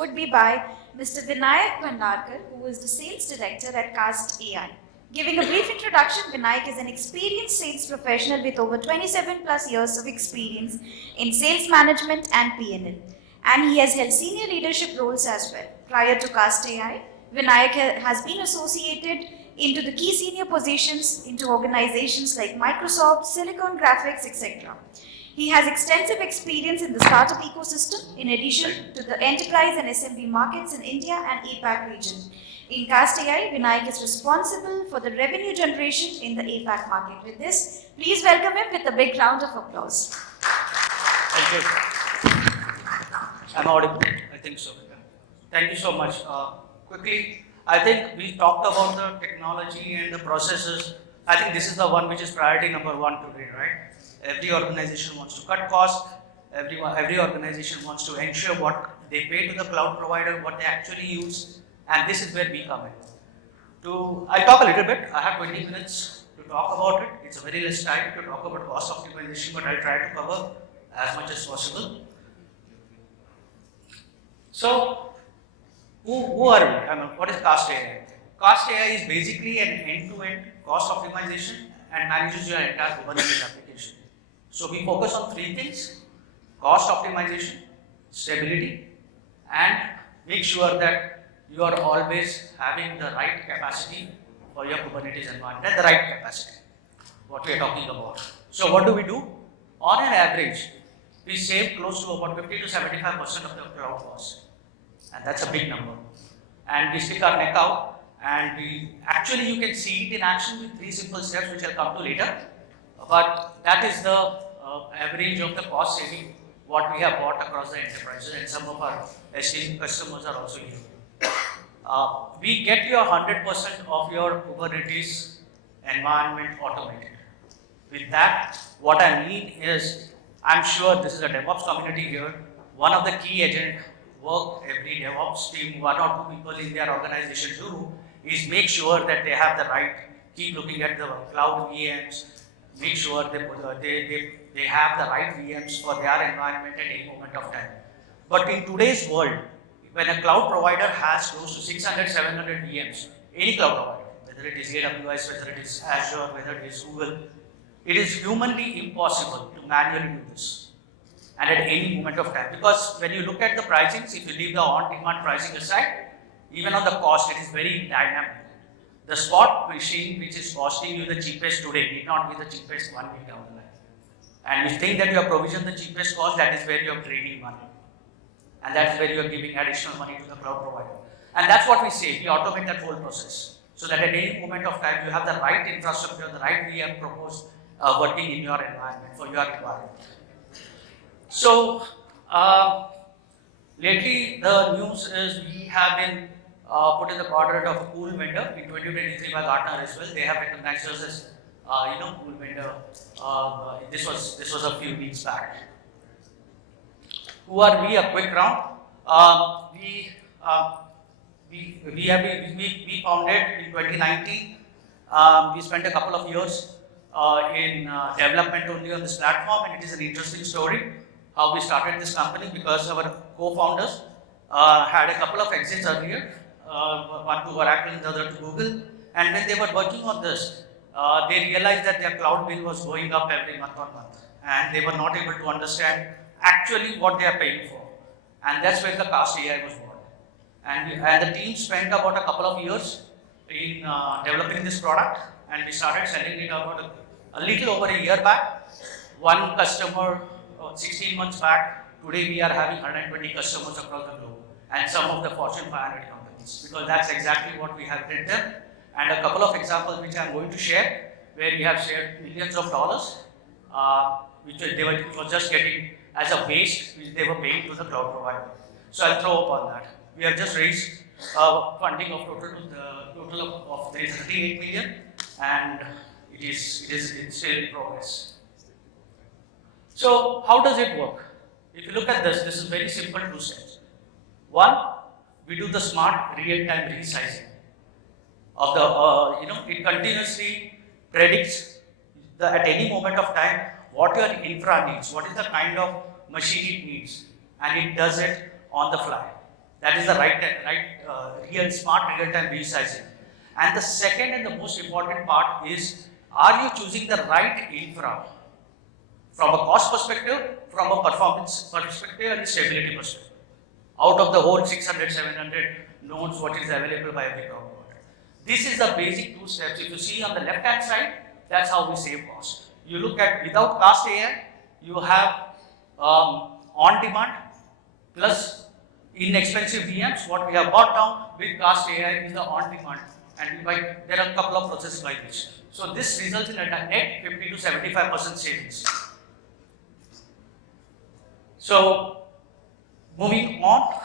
would be by Mr. Vinayak Bhandarkar, who is the Sales Director at 𝐂𝐀𝐒𝐄. Giving a brief introduction, Vinayak is an experienced sales professional with over 27 plus years of experience in sales management and P&L. And he has held senior leadership roles as well. Prior to 𝐂𝐀𝐒𝐄, Vinayak has been associated into the key senior positions into organizations like Microsoft, Silicon Graphics, etc. He has extensive experience in the startup ecosystem, in addition to the enterprise and SMB markets in India and APAC region. In 𝐂𝐀𝐒𝐄, Vinayak is responsible for the revenue generation in the APAC market. With this, please welcome him with a big round of applause. Thank you. I'm audible? I think so. Thank you so much. Quickly, I think we talked about the technology and the processes. I think this is the one which is priority number one today, right? Every organization wants to cut costs. Every organization wants to ensure what they pay to the cloud provider, what they actually use, and this is where we come in. I'll talk a little bit. I have 20 minutes to talk about it. It's a very less time to talk about cost optimization, but I'll try to cover as much as possible. So, who are we? I mean, what is 𝐂𝐀.𝐒𝐄? 𝐂𝐀.𝐒𝐄 is basically an end-to-end cost optimization and manages your entire Kubernetes application. So we focus on three things: cost optimization, stability, and make sure that you are always having the right capacity for your Kubernetes environment, at the right capacity, what we are talking about. So what do we do? On an average, we save close to about 50 to 75% of the cloud cost. And that's a big number. And we stick our neck out, and you can see it in action with three simple steps, which I'll come to later. But that is the average of the cost saving, what we have bought across the enterprises, and some of our esteemed customers are also here. We get your 100% of your Kubernetes environment automated. With that, what I mean is, I'm sure this is a DevOps community here. One of the key agent work every DevOps team, one or two people in their organization do, is make sure that they have the right, keep looking at the cloud VMs, make sure they have the right VMs for their environment at any moment of time. But in today's world, when a cloud provider has close to 600, 700 VMs, any cloud provider, whether it is AWS, whether it is Azure, whether it is Google, it is humanly impossible to manually do this. And at any moment of time, because when you look at the pricings, if you leave the on-demand pricing aside, even on the cost, it is very dynamic. The spot machine which is costing you the cheapest today need not be the cheapest 1 week down the line. And you think that you have provisioned the cheapest cost, that is where you are draining money. And that's where you are giving additional money to the cloud provider. And that's what we say, we automate that whole process. So that at any moment of time, you have the right infrastructure, the right VM proposed working in your environment, for your requirement. So, lately the news is we have been put in the quadrant of a cool vendor in 2023 by Gartner as well. They have recognized us as, cool vendor. This was a few weeks back. Who are we? A quick round. We founded in 2019. We spent a couple of years in development only on this platform, and it is an interesting story how we started this company, because our co-founders had a couple of exits earlier, one to Oracle and the other to Google, and when they were working on this, they realized that their cloud bill was going up every month on month, and they were not able to understand actually what they are paying for, and that's where the 𝐂𝐀.𝐒𝐄 was born. And the team spent about a couple of years in developing this product, and we started selling it about a little over a year back. One customer 16 months back. Today we are having 120 customers across the globe, and some of the Fortune 500 companies, because that's exactly what we have written. And a couple of examples which I'm going to share, where we have shared millions of dollars, which was just getting as a waste, which they were paying to the cloud provider. So I'll throw up on that. We have just raised funding of total of 338 million, and it's still in progress. So how does it work? If you look at this is very simple, 2 steps. One, we do the smart real-time resizing of the, it continuously predicts at any moment of time what your infra needs, what is the kind of machine it needs, and it does it on the fly. That is the real smart real-time resizing. And the second and the most important part is, are you choosing the right infra from a cost perspective, from a performance perspective, and stability perspective? Out of the whole 600, 700 nodes, what is available by every cloud provider. This is the basic 2 steps. If you see on the left-hand side, that's how we save cost. You look at without 𝐂𝐿, you have on-demand plus inexpensive VMs. What we have bought down with 𝐂𝐿 is the on-demand, and there are a couple of processes like this. So this results in a net 50 to 75% savings. So moving on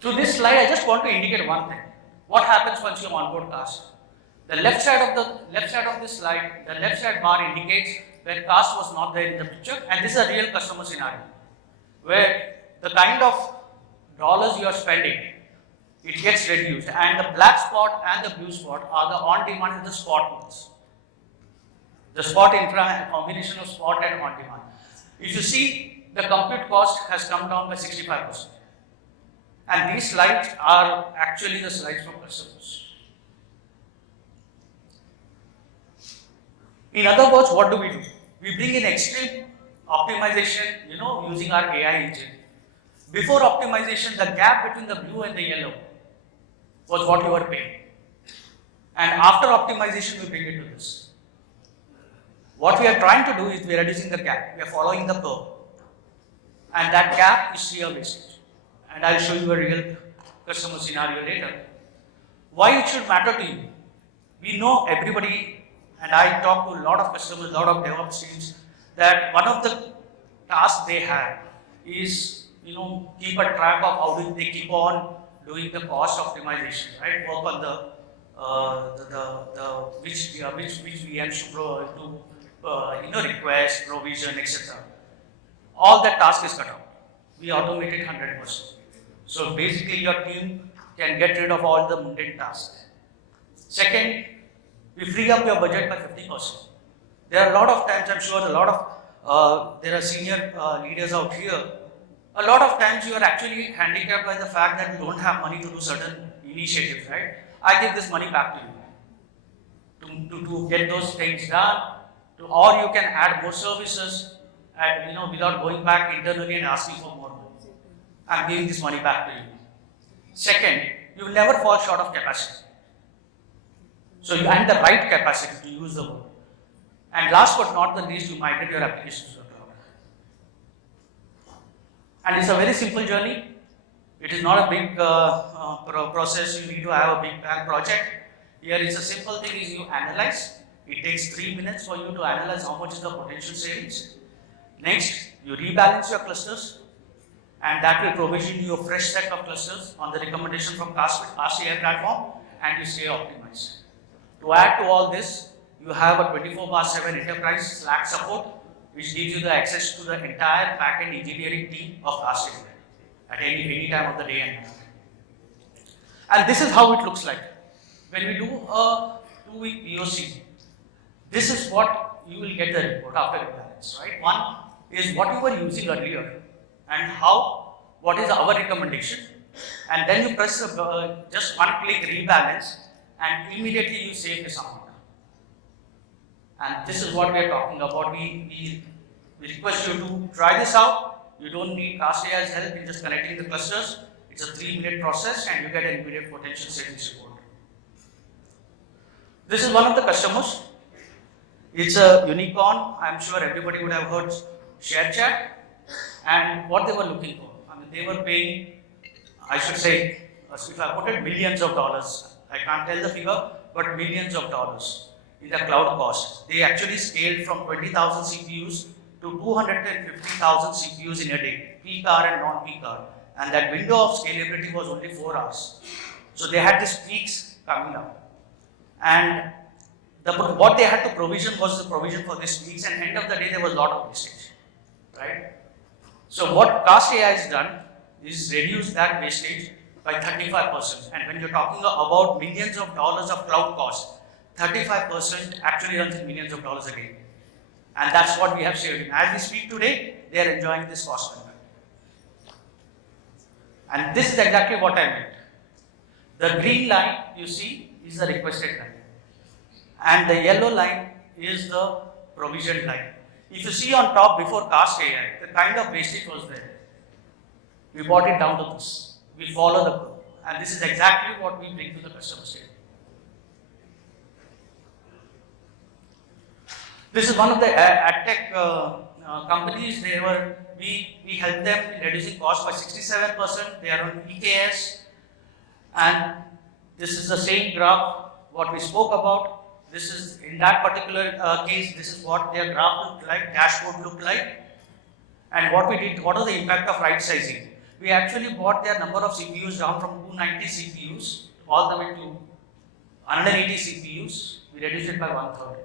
to this slide, I just want to indicate one thing. What happens once you onboard 𝐂𝐿? The left side of this slide, the left side bar indicates where 𝐂𝐿 was not there in the picture, and this is a real customer scenario where the kind of dollars you are spending, it gets reduced, and the black spot and the blue spot are the on-demand and the spot ones. The spot infra and combination of spot and on-demand. If you see, the compute cost has come down by 65%. And these slides are actually the slides from customers. In other words, what do? We bring in extreme optimization, using our AI engine. Before optimization, the gap between the blue and the yellow was what you were paying. And after optimization, we bring it to this. What we are trying to do is we are reducing the gap. We are following the curve. And that gap is shear wastage. And I'll show you a real customer scenario later. Why it should matter to you? We know everybody, and I talk to a lot of customers, a lot of DevOps teams, that one of the tasks they have is, keep a track of how do they keep on doing the cost optimization, right? Work on which VMs to request, provision, etc. All that task is cut out. We automate it 100%. So basically, your team can get rid of all the mundane tasks. Second, we free up your budget by 50%. There are a lot of times, I'm sure there are senior leaders out here. A lot of times you are actually handicapped by the fact that you don't have money to do certain initiatives, right? I give this money back to you to get those things done, or you can add more services, without going back internally and asking for more money. I'm giving this money back to you. Second, you will never fall short of capacity. So you have the right capacity to use the word. And last but not the least, you migrate your applications to the cloud. And it's a very simple journey. It is not a big process. You need to have a big bang project. Here it's a simple thing is you analyze. It takes 3 minutes for you to analyze how much is the potential savings. Next, you rebalance your clusters, and that will provision you a fresh set of clusters on the recommendation from 𝐂𝐿 platform, and you stay optimized. To add to all this, you have a 24/7 enterprise Slack support, which gives you the access to the entire backend engineering team of 𝐂𝐿 at any time of the day and night. And this is how it looks like. When we do a 2-week POC, this is what you will get the report after rebalance, right? One is what you were using earlier and what is our recommendation. And then you press just one click rebalance, and immediately you save this amount. And this is what we are talking about. We request you to try this out. You don't need 𝐂𝐿's help in just connecting the clusters. It's a 3-minute process, and you get an immediate potential savings report. This is one of the customers. It's a unicorn. I'm sure everybody would have heard ShareChat. And what they were looking for, they were paying, I should say, if I put it, millions of dollars. I can't tell the figure, but millions of dollars in the cloud cost. They actually scaled from 20,000 CPUs to 250,000 CPUs in a day, peak hour and non-peak hour. And that window of scalability was only 4 hours. So they had these peaks coming up. And what they had to provision was the provision for these peaks, and end of the day, there was a lot of wastage, right? So what 𝐂𝐿 has done is reduce that wastage by 35%. And when you're talking about millions of dollars of cloud cost, 35% actually runs in millions of dollars a day. And that's what we have saved. As we speak today, they are enjoying this cost benefit. And this is exactly what I meant. The green line you see is the requested line, and the yellow line is the provisioned line. If you see on top before Cast AI, the kind of wastage was there. We brought it down to this. We follow the curve, and this is exactly what we bring to the customer state. This is one of the AdTech companies. We help them in reducing cost by 67%. They are on EKS, and this is the same graph what we spoke about. This is in that particular case. This is what their graph looked like, dashboard looked like, and what we did. What was the impact of right sizing? We actually brought their number of CPUs down from 290 CPUs all the way to 180 CPUs. We reduced it by 1/3.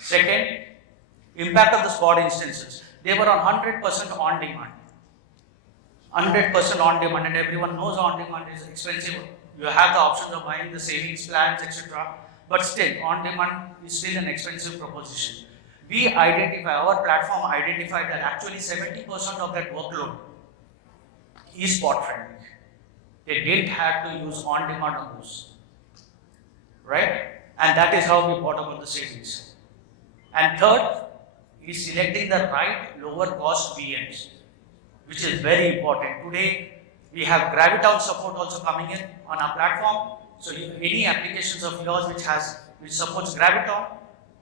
Second, impact of the spot instances. They were on 100% on demand. 100% on demand, and everyone knows on demand is expensive. You have the options of buying the savings plans, etc. But still, on demand is still an expensive proposition. Our platform identified that actually 70% of that workload is spot friendly. They didn't have to use on demand on those. Right? And that is how we brought about the savings. And third is selecting the right lower cost VMs, which is very important. Today, we have Graviton support also coming in on our platform. So any applications of yours which supports Graviton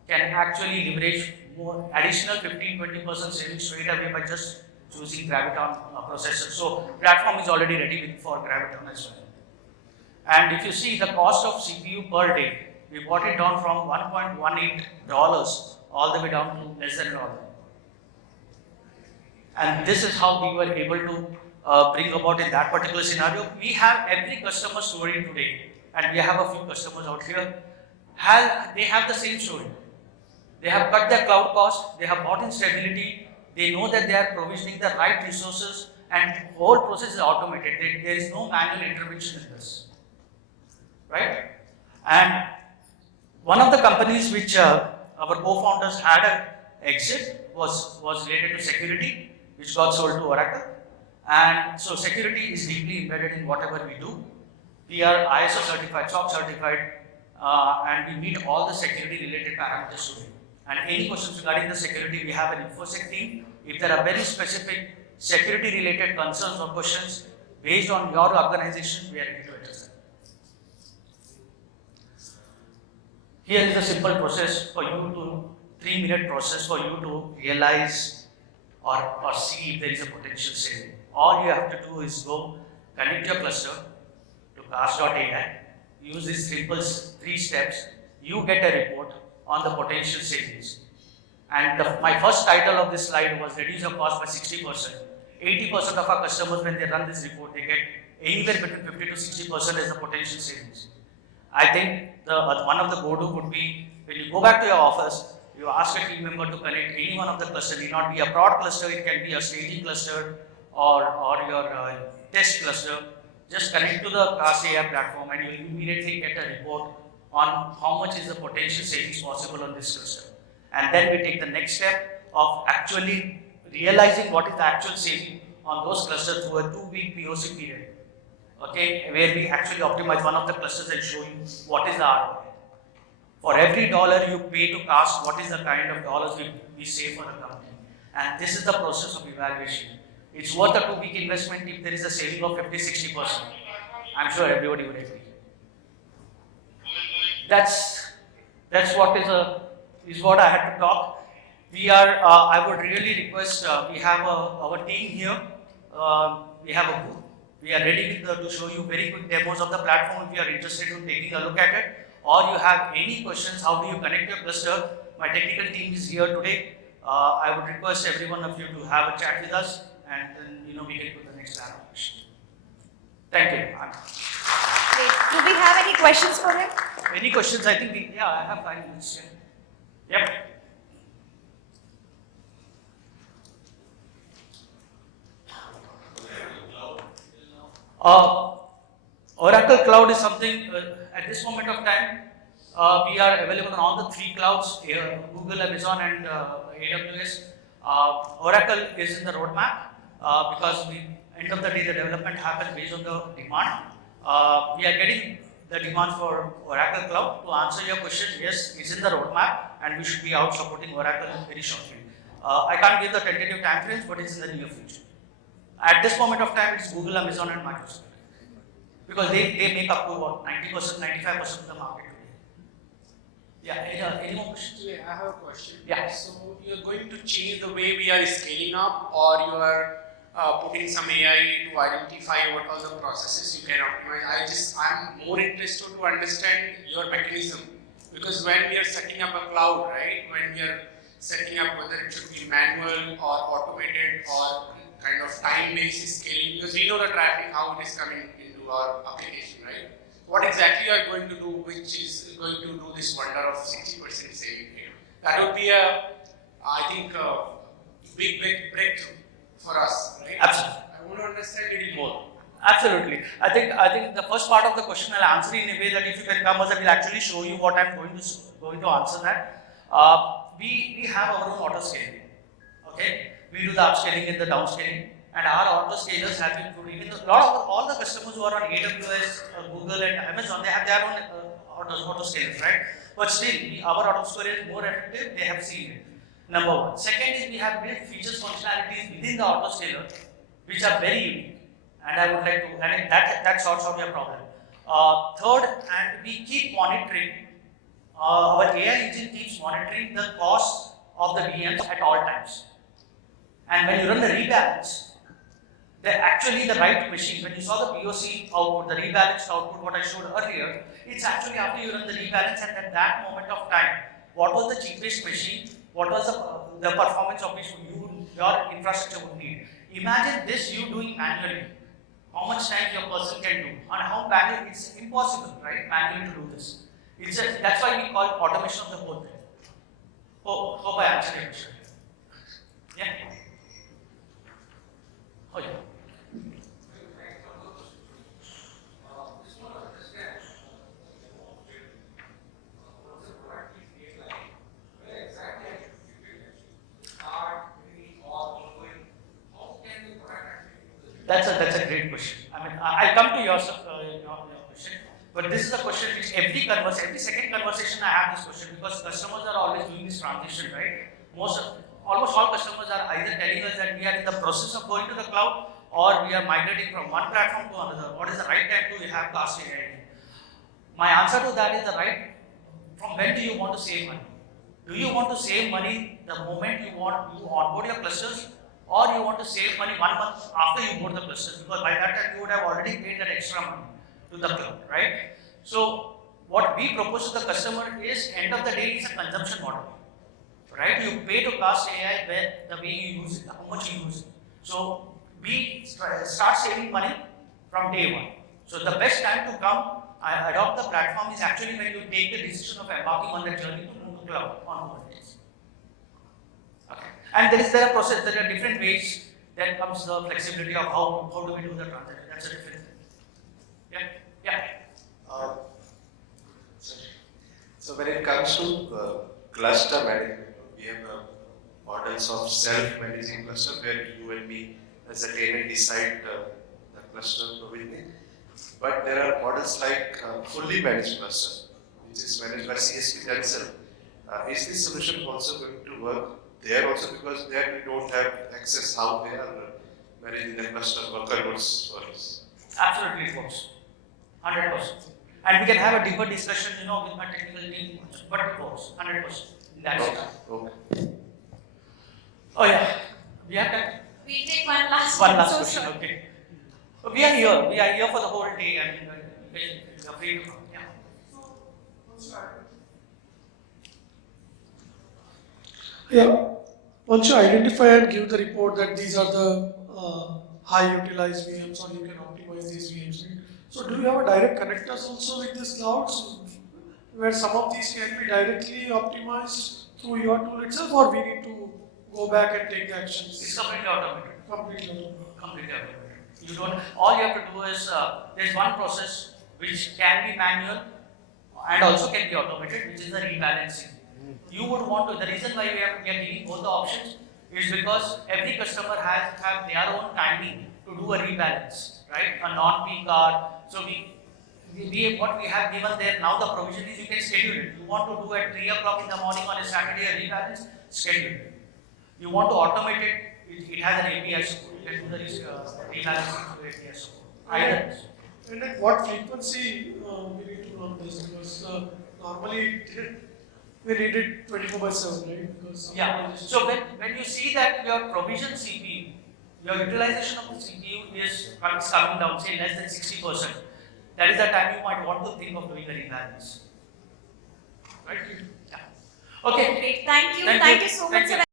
can actually leverage more additional 15-20% savings straight away by just choosing Graviton processor. So platform is already ready for Graviton as well. And if you see the cost of CPU per day, we brought it down from $1.18 all the way down to less than $1. And this is how we were able to bring about in that particular scenario. We have every customer story today, and we have a few customers out here. They have the same story. They have cut their cloud cost, they have bought in stability, they know that they are provisioning the right resources, and the whole process is automated. There is no manual intervention in this. Right? And one of the companies which our co-founders had an exit was related to security, which got sold to Oracle. And so security is deeply embedded in whatever we do. We are ISO certified, SOC certified, and we meet all the security related parameters today. And any questions regarding the security, we have an InfoSec team. If there are very specific security related concerns or questions based on your organization, we are ready to address them. Here is a simple process for you to, 3-minute process for you to realize or see if there is a potential saving. All you have to do is go connect your cluster to Cast.ai, use these simple 3 steps, you get a report on the potential savings. And my first title of this slide was reduce your cost by 60%. 80% of our customers, when they run this report, they get anywhere between 50 to 60% as the potential savings. I think one of the go-to would be when you go back to your office, you ask a team member to connect any one of the clusters. It need not be a prod cluster, it can be a staging cluster or your test cluster. Just connect to the Cast AI platform and you will immediately get a report on how much is the potential savings possible on this cluster. And then we take the next step of actually realizing what is the actual saving on those clusters through a 2-week POC period. Okay, where we actually optimize one of the clusters and show you what is the ROI. For every dollar you pay to Cast, what is the kind of dollars we save for the company. And this is the process of evaluation. It's worth a 2-week investment if there is a saving of 50-60%. I'm sure everybody would agree. That's what is what I had to talk. I would really request, we have our team here. We have a booth. We are ready to show you very quick demos of the platform if you are interested in taking a look at it. Or you have any questions, how do you connect your cluster? My technical team is here today. I would request every one of you to have a chat with us, and then we can put the next round of questions. Thank you. Great. Do we have any questions for him? Any questions? I think I have 5 minutes. Yep. Oracle Cloud is something, at this moment of time, we are available on all the 3 clouds, Google, Amazon and AWS. Oracle is in the roadmap, because end of the day the development happens based on the demand. We are getting the demand for Oracle Cloud. To answer your question, yes, it's in the roadmap and we should be out supporting Oracle very shortly. I can't give the tentative time frames, but it's in the near future. At this moment of time, it's Google, Amazon, and Microsoft. Because they make up to about 90%, 95% of the market today. Yeah, any more questions? Yeah, I have a question. Yeah. So you're going to change the way we are scaling up, or you are putting some AI to identify what are the processes you can optimize? I'm more interested to understand your mechanism, because when we are setting up a cloud, right? When we are setting up whether it should be manual or automated or kind of time-based scaling, because we know the traffic, how it is coming into our application, right? What exactly you are going to do, which is going to do this wonder of 60% saving? That would be I think, a big breakthrough for us, right? Absolutely. I want to understand a little more. Absolutely. I think the first part of the question I'll answer in a way that if you can come, I will actually show you what I'm going to answer that. We have our own auto scaling. Okay, we do the upscaling and the downscaling, and our auto scalers have been proving. All the customers who are on AWS, Google, and Amazon, they have their own auto scalers, right? But still, our auto scaler is more effective. They have seen it. Number one. Second is we have built features functionalities within the auto scaler, which are very unique, and I would like to, and that sorts out your problem. Third, and we keep monitoring. Our AI engine keeps monitoring the cost of the VMs at all times. And when you run the rebalance, they're actually the right machine. When you saw the POC output, the rebalanced output, what I showed earlier, it's actually after you run the rebalance, and at that moment of time, what was the cheapest machine, what was the performance of which your infrastructure would need. Imagine this you doing manually. How much time your person can do, and how manual, it's impossible, right? Manually to do this. That's why we call it automation of the whole thing. Hope I answered your question. Yeah? Oh, yeah. That's a great question. I mean, I'll come to your question, but this is a question which every second conversation I have this question, because customers are always doing this transition, right? Almost all customers are either telling us that we are in the process of going to the cloud, or we are migrating from one platform to another. What is the right time to have Cast AI? My answer to that is from when do you want to save money? Do you want to save money the moment you onboard your clusters, or you want to save money 1 month after you board the clusters? Because by that time you would have already paid that extra money to the cloud, right? So what we propose to the customer is, end of the day, it's a consumption model, right? You pay to Cast AI the way you use it, how much you use it. So we start saving money from day one. So the best time to come adopt the platform is actually when you take the decision of embarking on the journey to move to cloud on Kubernetes. Okay. And there are different ways. Then comes the flexibility of how do we do the transaction. That's a different thing. Yeah. So when it comes to cluster management, we have models of self-managing cluster where you and me as a tenant decide the cluster provisioning. But there are models like fully managed cluster, which is managed by CSP themselves. Is this solution also going to work there also, because there we don't have access how they are managing the cluster workloads for us? Absolutely, it works. 100%. And we can have a deeper discussion, with my technical team, but it works. 100%. That's it. Okay. Oh yeah, we have time. We'll take one last question. Okay. We are here. We are here for the whole day. I mean, you are free to come. Yeah. Yeah. Once you identify and give the report that these are the high utilized VMs, or you can optimize these VMs, right? So do you have a direct connectors also with these clouds, where some of these can be directly optimized through your tool itself, or we need to go back and take the actions? It's completely automated. Completely automated. Completely automated. All you have to do is, there's one process which can be manual and also can be automated, which is the rebalancing. You would want to, the reason why we are giving both the options, is because every customer has have their own timing to do a rebalance, right? A non-peak hour. So what we have given there now, the provision is you can schedule it. You want to do at 3 o'clock in the morning on a Saturday a rebalance, schedule it. You want to automate it, it has an API support. You can do the rebalancing through API support. Either. And at what frequency we need to run this? Because normally we need it 24/7, right? Because Yeah. So when you see that your provision CPU, your utilization of the CPU is coming down, say less than 60%, that is the time you might want to think of doing a rebalance. Right? Yeah. Okay. Great. Thank you. Thank you so much, sir.